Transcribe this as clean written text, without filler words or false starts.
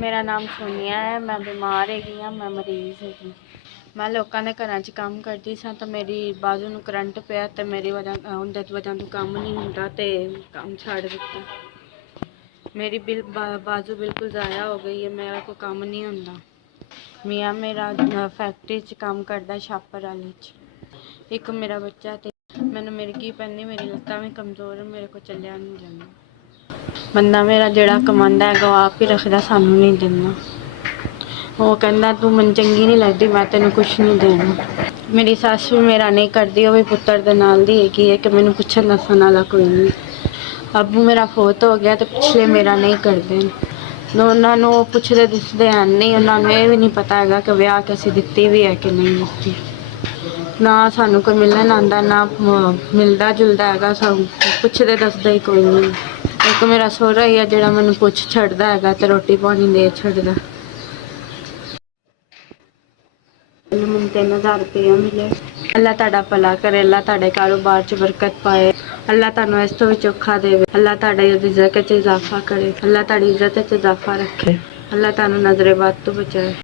मेरा नाम सोनिया है। मैं बीमार हैगी हाँ, मैं मरीज़ हैगी। मैं लोगों के घर च काम करती सा तो मेरी बाजू में करंट पिया तो मेरी वजह तो काम नहीं होंदा ते काम छड़ दिता। मेरी बाजू बिल्कुल ज़ाया हो गई है, मेरा कोई काम नहीं होंदा। मियाँ मेरा फैक्ट्री च काम करता छापर वाली च। एक मेरा बच्चा ते मैंने मिर्गी पैनी, मेरी लत्तां भी कमज़ोर है, मेरे को चलिया नहीं जाना। बंदा मेरा जिहड़ा कमांदा है वो आप ही रखदा, सानू नहीं देना। वो कहंदा तू मैनूं चंगी नहीं लगदी, मैं तेनों कुछ नहीं देना। मेरी सस भी मेरा नहीं करदी, वो भी पुत्तर दे नाल दी हैगी है कि मैनूं पुछन दस्सण वाला कोई नहीं। अबू मेरा फोत हो गया तो पिछले मेरा नहीं करदे। उन्होंने पुछदे दसदे हैं नहीं, उन्होंने ये भी नहीं पता है कि विआह के असीं दित्ती भी है कि नहीं दित्ती। ना सानू कोई मिलन आंदा, ना मिलदा जुलदा हैगा, सब पुछदे दसदे ही कोई नहीं। एक मेरा सोहरा ही है जिहड़ा मैनूं पुछ छड्डदा हैगा ते रोटी पानी दे छड्डदा। मैनूं 3000 रुपया मिले। अल्लाह तुहाडा भला करे, अल्लाह तुहाडे कारोबार च बरकत पाए, अल्लाह तुहानूं इस तों भी चोखा देवे, अल्लाह तुहाडी रिज़्क च इजाफा करे, अल्लाह तुहाडी इज्जत च इजाफा रखे, अल्लाह तुहानूं नज़रे बद तों बचाए।